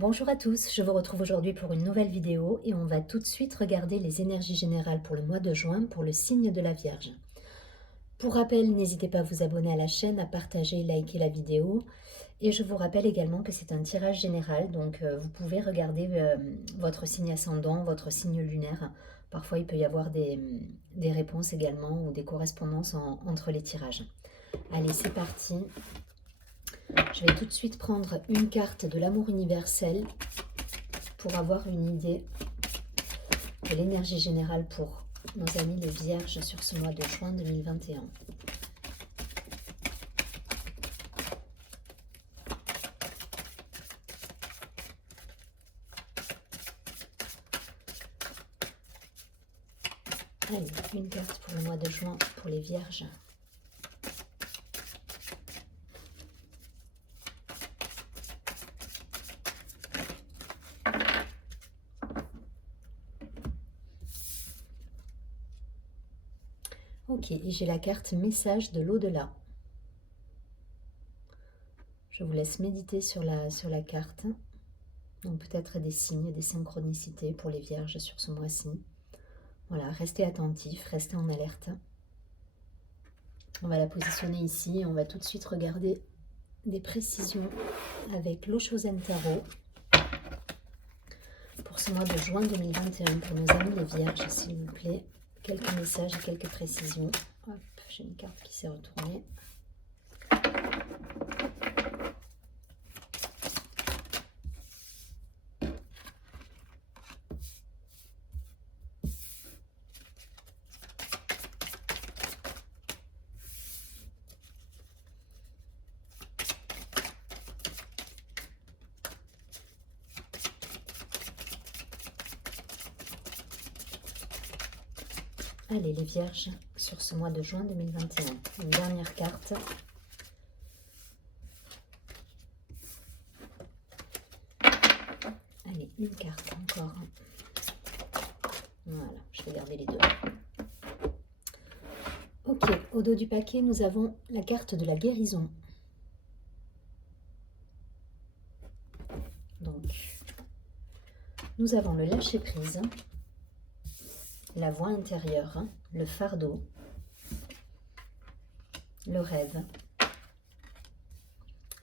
Bonjour à tous, je vous retrouve aujourd'hui pour une nouvelle vidéo et on va tout de suite regarder les énergies générales pour le mois de juin pour le signe de la Vierge. Pour rappel, n'hésitez pas à vous abonner à la chaîne, à partager, liker la vidéo et je vous rappelle également que c'est un tirage général, donc vous pouvez regarder votre signe ascendant, votre signe lunaire. Parfois il peut y avoir des réponses également ou des correspondances entre les tirages. Allez, c'est parti. Je vais tout de suite prendre une carte de l'amour universel pour avoir une idée de l'énergie générale pour nos amis les Vierges sur ce mois de juin 2021. Allez, une carte pour le mois de juin pour les Vierges. Ok, et j'ai la carte message de l'au-delà. Je vous laisse méditer sur la carte. Donc peut-être des signes, des synchronicités pour les Vierges sur ce mois-ci. Voilà, restez attentifs, restez en alerte. On va la positionner ici et on va tout de suite regarder des précisions avec l'Oshozen Tarot pour ce mois de juin 2021 pour nos amis les Vierges, s'il vous plaît. Quelques messages et quelques précisions. Hop, j'ai une carte qui s'est retournée. Allez les Vierges, sur ce mois de juin 2021. Une dernière carte. Allez, une carte encore. Voilà, je vais garder les deux. Ok, au dos du paquet, nous avons la carte de la guérison. Donc, nous avons le lâcher-prise, la voix intérieure, le fardeau, le rêve,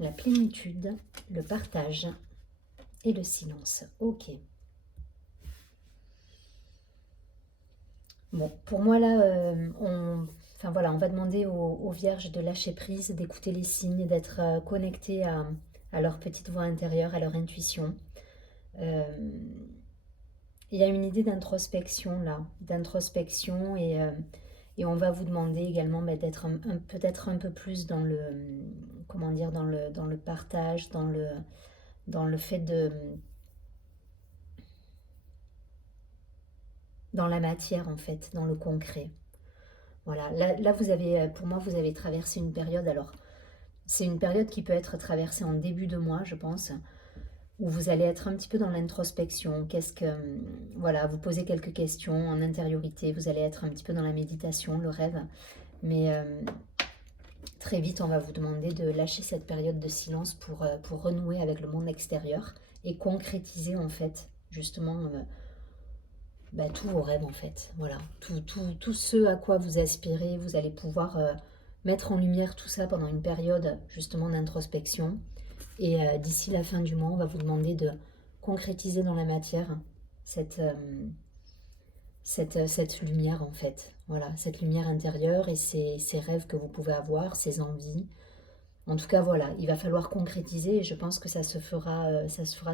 la plénitude, le partage et le silence. Ok. Bon, pour moi là, on va demander aux Vierges de lâcher prise, d'écouter les signes, d'être connectés à leur petite voix intérieure, à leur intuition. Il y a une idée d'introspection là, d'introspection et on va vous demander également d'être peut-être un peu plus dans le, comment dire, dans le partage, dans le fait de, dans la matière en fait, dans le concret. Voilà, là vous avez, pour moi vous avez traversé une période, alors c'est une période qui peut être traversée en début de mois je pense, où vous allez être un petit peu dans l'introspection. Voilà, vous posez quelques questions en intériorité, vous allez être un petit peu dans la méditation, le rêve, mais très vite on va vous demander de lâcher cette période de silence pour renouer avec le monde extérieur et concrétiser en fait justement tous vos rêves en fait. Voilà, tout ce à quoi vous aspirez, vous allez pouvoir mettre en lumière tout ça pendant une période justement d'introspection. Et d'ici la fin du mois, on va vous demander de concrétiser dans la matière cette lumière en fait. Voilà, cette lumière intérieure et ces rêves que vous pouvez avoir, ces envies. En tout cas, voilà, il va falloir concrétiser et je pense que ça se fera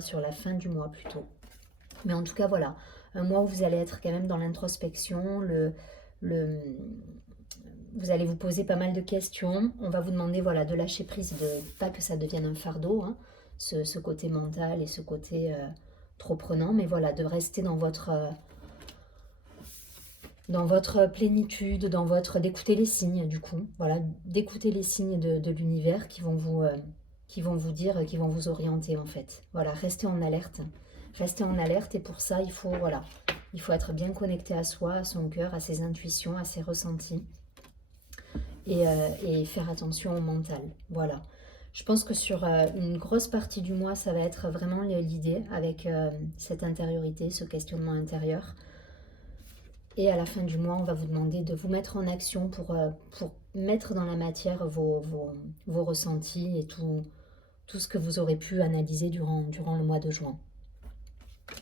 sur la fin du mois plutôt. Mais en tout cas, voilà, un mois où vous allez être quand même dans l'introspection, vous allez vous poser pas mal de questions. On va vous demander voilà, de lâcher prise, pas que ça devienne un fardeau, hein, ce côté mental et ce côté trop prenant, mais voilà, de rester dans votre plénitude, d'écouter les signes du coup, voilà, d'écouter les signes de l'univers qui vont vous dire, qui vont vous orienter en fait. Voilà, restez en alerte et pour ça il faut être bien connecté à soi, à son cœur, à ses intuitions, à ses ressentis et faire attention au mental. Voilà. Je pense que sur une grosse partie du mois, ça va être vraiment l'idée avec cette intériorité, ce questionnement intérieur. Et à la fin du mois, on va vous demander de vous mettre en action pour mettre dans la matière vos ressentis et tout ce que vous aurez pu analyser durant le mois de juin.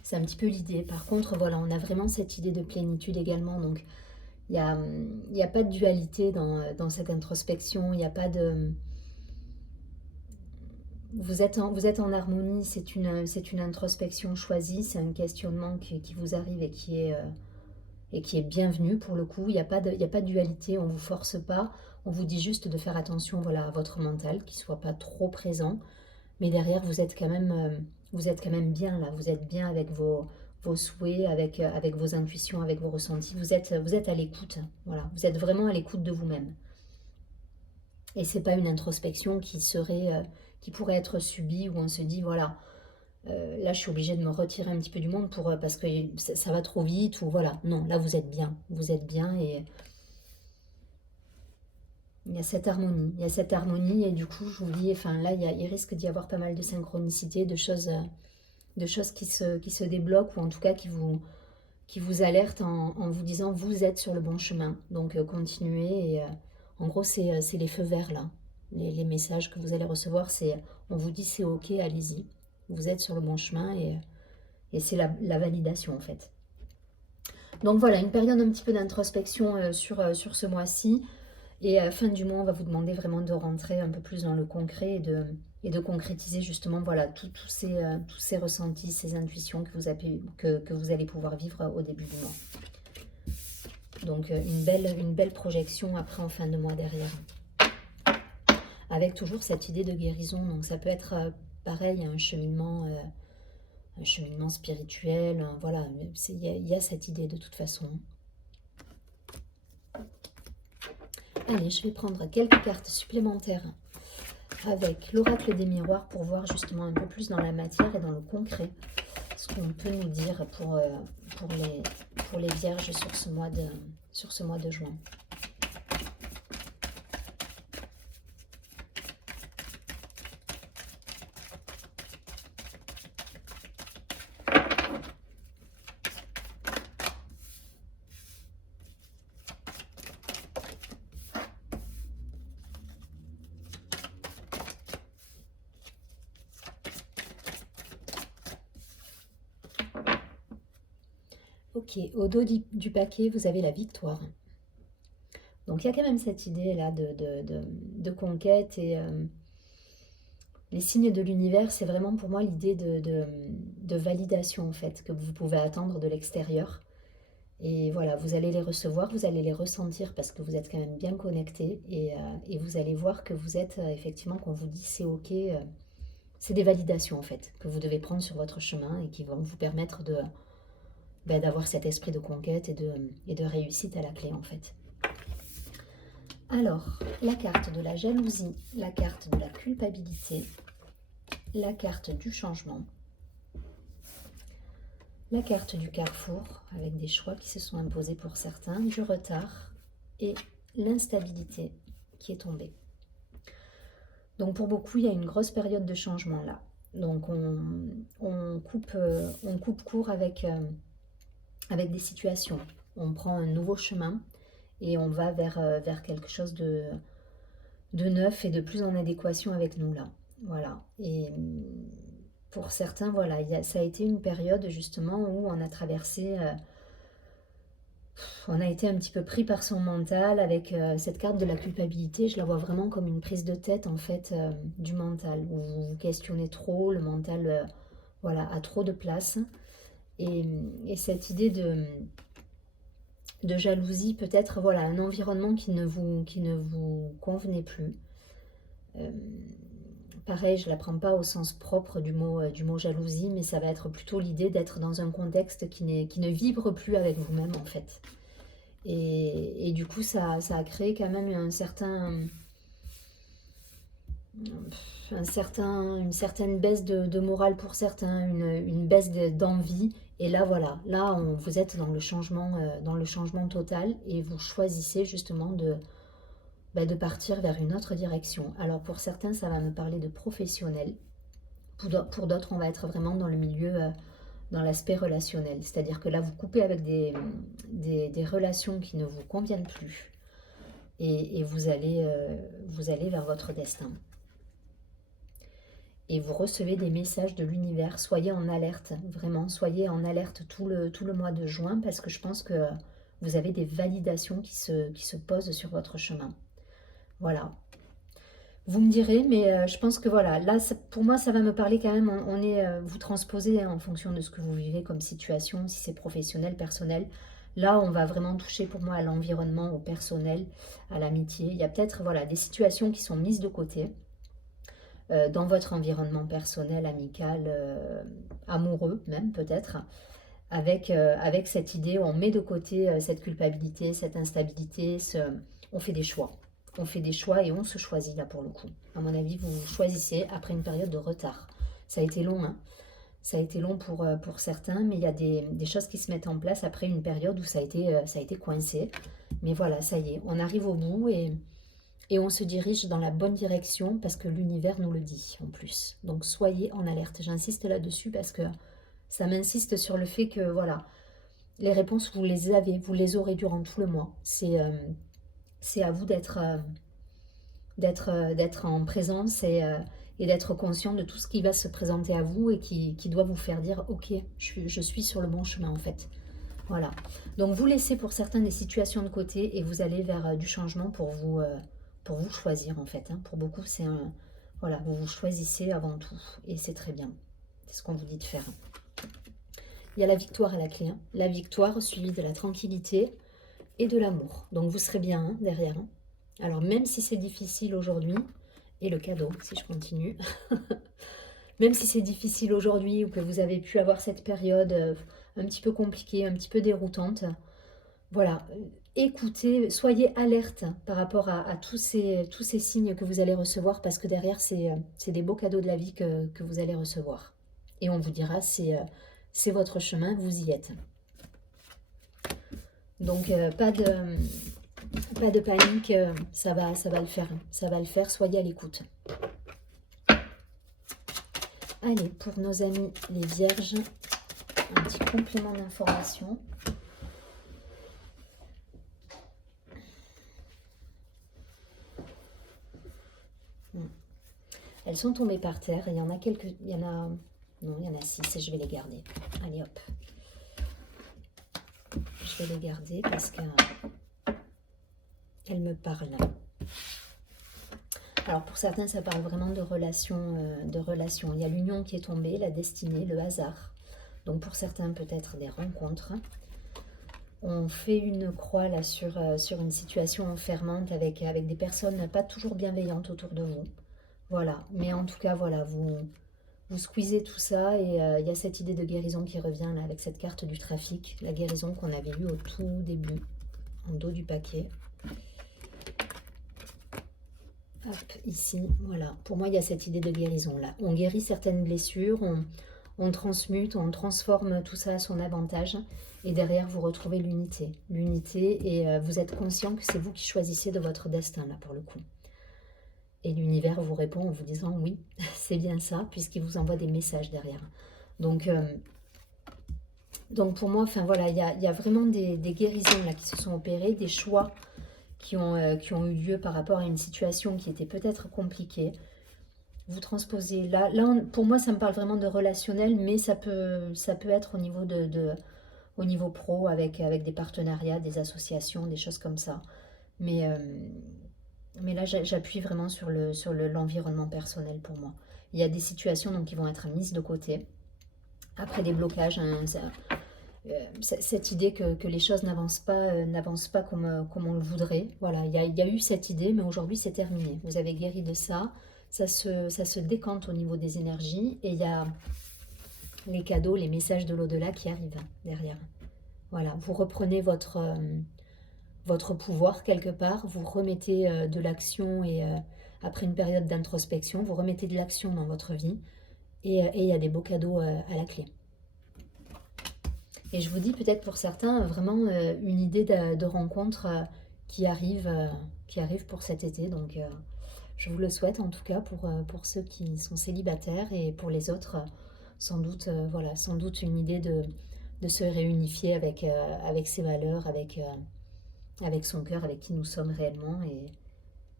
C'est un petit peu l'idée. Par contre, voilà, on a vraiment cette idée de plénitude également. Donc, il n'y a pas de dualité dans cette introspection. Il n'y a pas de... Vous êtes en harmonie. C'est une introspection choisie. C'est un questionnement qui vous arrive et qui est bienvenu pour le coup. Il n'y a pas de dualité. On ne vous force pas. On vous dit juste de faire attention, voilà, à votre mental, qu'il ne soit pas trop présent. Mais derrière, vous êtes quand même bien là. Vous êtes bien avec vos souhaits, avec vos intuitions, avec vos ressentis. Vous êtes à l'écoute. Voilà. Vous êtes vraiment à l'écoute de vous-même. Et c'est pas une introspection qui pourrait être subie où on se dit voilà, là je suis obligée de me retirer un petit peu du monde parce que ça va trop vite ou voilà. Non, là vous êtes bien et il y a cette harmonie et du coup je vous dis, enfin là il risque d'y avoir pas mal de synchronicité, de choses qui se débloquent ou en tout cas qui vous alertent en vous disant vous êtes sur le bon chemin. Donc continuez et en gros c'est les feux verts là. Les messages que vous allez recevoir, on vous dit c'est ok, allez-y. Vous êtes sur le bon chemin et c'est la validation en fait. Donc voilà, une période un petit peu d'introspection sur ce mois-ci. Et à la fin du mois, on va vous demander vraiment de rentrer un peu plus dans le concret et de concrétiser justement voilà, tous ces ressentis, ces intuitions que vous allez pouvoir vivre au début du mois. Donc une belle projection après en fin de mois derrière. Avec toujours cette idée de guérison. Donc ça peut être pareil, un cheminement spirituel. Voilà, il y a cette idée de toute façon. Allez, je vais prendre quelques cartes supplémentaires avec l'oracle des miroirs pour voir justement un peu plus dans la matière et dans le concret ce qu'on peut nous dire pour les vierges sur ce mois de juin. Ok, au dos du paquet, vous avez la victoire. Donc il y a quand même cette idée là de conquête et les signes de l'univers, c'est vraiment pour moi l'idée de validation en fait, que vous pouvez attendre de l'extérieur. Et voilà, vous allez les recevoir, vous allez les ressentir parce que vous êtes quand même bien connecté et vous allez voir que vous êtes effectivement, qu'on vous dit c'est ok, c'est des validations en fait, que vous devez prendre sur votre chemin et qui vont vous permettre d'avoir cet esprit de conquête et de réussite à la clé en fait. Alors, la carte de la jalousie, la carte de la culpabilité, la carte du changement, la carte du carrefour avec des choix qui se sont imposés pour certains, du retard et l'instabilité qui est tombée. Donc pour beaucoup, il y a une grosse période de changement là. Donc on coupe court avec des situations. On prend un nouveau chemin et on va vers quelque chose de neuf et de plus en adéquation avec nous là. Voilà. Et pour certains, voilà, ça a été une période justement où on a traversé, on a été un petit peu pris par son mental avec cette carte de la culpabilité. Je la vois vraiment comme une prise de tête en fait du mental, où vous vous questionnez trop, le mental voilà, a trop de place. Et cette idée de jalousie, peut-être voilà, un environnement qui ne vous convenait plus. Pareil, je ne la prends pas au sens propre du mot jalousie, mais ça va être plutôt l'idée d'être dans un contexte qui ne vibre plus avec vous-même en fait. Et du coup, ça a créé quand même une certaine baisse de morale pour certains, une baisse d'envie. Et là, voilà, là, vous êtes dans le changement total et vous choisissez justement de partir vers une autre direction. Alors pour certains, ça va me parler de professionnel. Pour d'autres, on va être vraiment dans le milieu, dans l'aspect relationnel. C'est-à-dire que là, vous coupez avec des relations qui ne vous conviennent plus. Et vous allez vers votre destin. Et vous recevez des messages de l'univers. Soyez en alerte, vraiment. Soyez en alerte tout le mois de juin, parce que je pense que vous avez des validations qui se posent sur votre chemin. Voilà. Vous me direz, mais je pense que voilà, là, pour moi, ça va me parler quand même. Vous transposez en fonction de ce que vous vivez comme situation, si c'est professionnel, personnel. Là, on va vraiment toucher pour moi à l'environnement, au personnel, à l'amitié. Il y a peut-être voilà, des situations qui sont mises de côté dans votre environnement personnel, amical, amoureux même peut-être, avec cette idée où on met de côté cette culpabilité, cette instabilité, on fait des choix. On fait des choix et on se choisit là pour le coup. À mon avis, vous choisissez après une période de retard. Ça a été long, hein. Ça a été long pour certains, mais il y a des choses qui se mettent en place après une période où ça a été coincé. Mais voilà, ça y est, on arrive au bout et on se dirige dans la bonne direction parce que l'univers nous le dit en plus. Donc soyez en alerte. J'insiste là-dessus parce que ça m'insiste sur le fait que voilà, les réponses, vous les avez, vous les aurez durant tout le mois. C'est à vous d'être en présence et d'être conscient de tout ce qui va se présenter à vous et qui doit vous faire dire « Ok, je suis sur le bon chemin en fait ». Voilà. Donc vous laissez pour certains des situations de côté et vous allez vers du changement pour vous choisir en fait. Hein. Pour beaucoup, c'est un... Voilà, vous vous choisissez avant tout et c'est très bien. C'est ce qu'on vous dit de faire. Il y a la victoire à la clé. Hein. La victoire suivie de la tranquillité et de l'amour. Donc vous serez bien derrière. Hein. Alors même si c'est difficile aujourd'hui, et le cadeau si je continue, même si c'est difficile aujourd'hui ou que vous avez pu avoir cette période un petit peu compliquée, un petit peu déroutante, voilà, écoutez, soyez alerte par rapport à tous ces signes que vous allez recevoir parce que derrière c'est des beaux cadeaux de la vie que vous allez recevoir. Et on vous dira c'est votre chemin, vous y êtes. Donc pas de panique, ça va le faire. Ça va le faire, soyez à l'écoute. Allez, pour nos amis les vierges, un petit complément d'information. Elles sont tombées par terre, il y en a quelques... il y en a 6 et je vais les garder. Allez hop. Je vais les garder parce qu'elles me parlent. Alors pour certains, ça parle vraiment de relations. Il y a l'union qui est tombée, la destinée, le hasard. Donc pour certains, peut-être des rencontres. On fait une croix là sur une situation enfermante avec des personnes pas toujours bienveillantes autour de vous. Voilà, mais en tout cas, voilà, vous squeezez tout ça et il y a cette idée de guérison qui revient là avec cette carte du trafic, la guérison qu'on avait eue au tout début, en dos du paquet. Hop, ici, voilà. Pour moi, il y a cette idée de guérison là. On guérit certaines blessures, on transmute, on transforme tout ça à son avantage. Et derrière, vous retrouvez l'unité. L'unité et vous êtes conscient que c'est vous qui choisissez de votre destin là pour le coup. Et l'univers vous répond en vous disant oui, c'est bien ça, puisqu'il vous envoie des messages derrière. Donc pour moi, enfin voilà, il y a vraiment des guérisons là qui se sont opérées, des choix qui ont eu lieu par rapport à une situation qui était peut-être compliquée. Vous transposez là pour moi, ça me parle vraiment de relationnel, mais ça peut être au niveau au niveau pro avec des partenariats, des associations, des choses comme ça. Mais là, j'appuie vraiment sur l'environnement personnel pour moi. Il y a des situations donc, qui vont être mises de côté. Après des blocages, hein, cette idée que les choses n'avancent pas comme on le voudrait. Voilà, il y a eu cette idée, mais aujourd'hui, c'est terminé. Vous avez guéri de ça. Ça se décante au niveau des énergies. Et il y a les cadeaux, les messages de l'au-delà qui arrivent derrière. Voilà, vous reprenez votre pouvoir quelque part, vous remettez de l'action et après une période d'introspection, vous remettez de l'action dans votre vie et il y a des beaux cadeaux à la clé. Et je vous dis peut-être pour certains vraiment une idée de rencontre qui arrive pour cet été. Donc je vous le souhaite en tout cas pour ceux qui sont célibataires, et pour les autres, sans doute, voilà, sans doute une idée de se réunifier avec ses valeurs, avec son cœur, avec qui nous sommes réellement.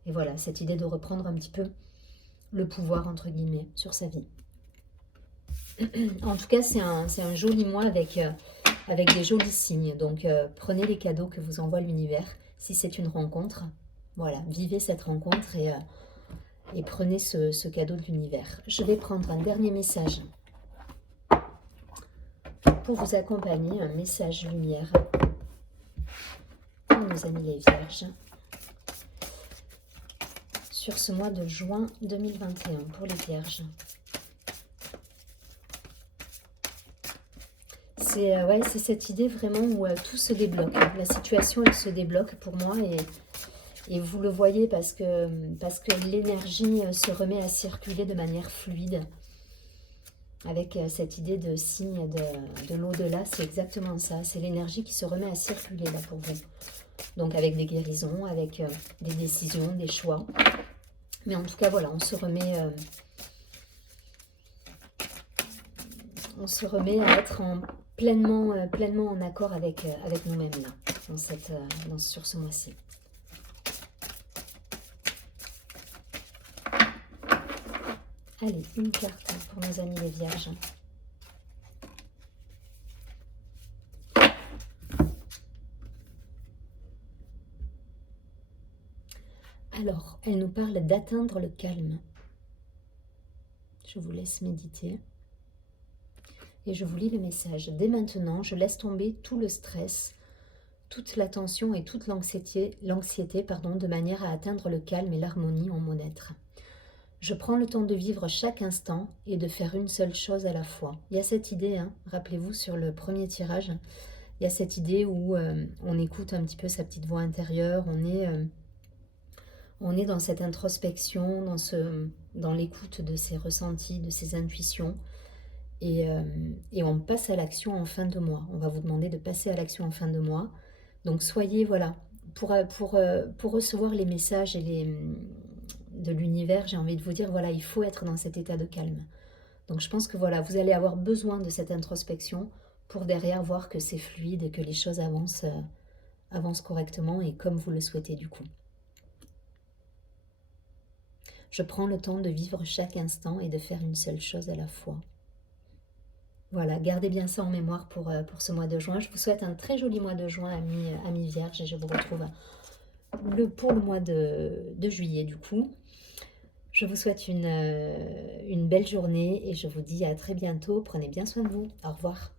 Et voilà, cette idée de reprendre un petit peu le pouvoir, entre guillemets, sur sa vie. En tout cas, c'est un joli mois avec des jolis signes. Donc, prenez les cadeaux que vous envoie l'univers. Si c'est une rencontre, voilà, vivez cette rencontre et prenez ce cadeau de l'univers. Je vais prendre un dernier message pour vous accompagner, un message lumière pour nos amis les vierges. Sur ce mois de juin 2021 pour les vierges. C'est cette idée vraiment où tout se débloque. La situation, elle se débloque pour moi, et vous le voyez parce que l'énergie se remet à circuler de manière fluide. Avec cette idée de signe de l'au-delà, c'est exactement ça. C'est l'énergie qui se remet à circuler là pour vous. Donc avec des guérisons, avec des décisions, des choix. Mais en tout cas, voilà, on se remet à être pleinement en accord avec nous-mêmes là, sur ce mois-ci. Allez, une carte pour nos amis les vierges. Alors, elle nous parle d'atteindre le calme. Je vous laisse méditer. Et je vous lis le message. Dès maintenant, je laisse tomber tout le stress, toute la tension et toute l'anxiété, de manière à atteindre le calme et l'harmonie en mon être. Je prends le temps de vivre chaque instant et de faire une seule chose à la fois. Il y a cette idée, rappelez-vous sur le premier tirage, il y a cette idée où on écoute un petit peu sa petite voix intérieure, on est dans cette introspection, dans l'écoute de ses ressentis, de ses intuitions, et on passe à l'action en fin de mois. On va vous demander de passer à l'action en fin de mois. Donc soyez, voilà, pour recevoir les messages de l'univers, j'ai envie de vous dire, voilà, il faut être dans cet état de calme. Donc je pense que voilà, vous allez avoir besoin de cette introspection pour derrière voir que c'est fluide et que les choses avancent correctement et comme vous le souhaitez du coup. Je prends le temps de vivre chaque instant et de faire une seule chose à la fois. Voilà, gardez bien ça en mémoire pour ce mois de juin. Je vous souhaite un très joli mois de juin, amis vierges, et je vous retrouve pour le mois de juillet du coup. Je vous souhaite une belle journée et je vous dis à très bientôt. Prenez bien soin de vous. Au revoir.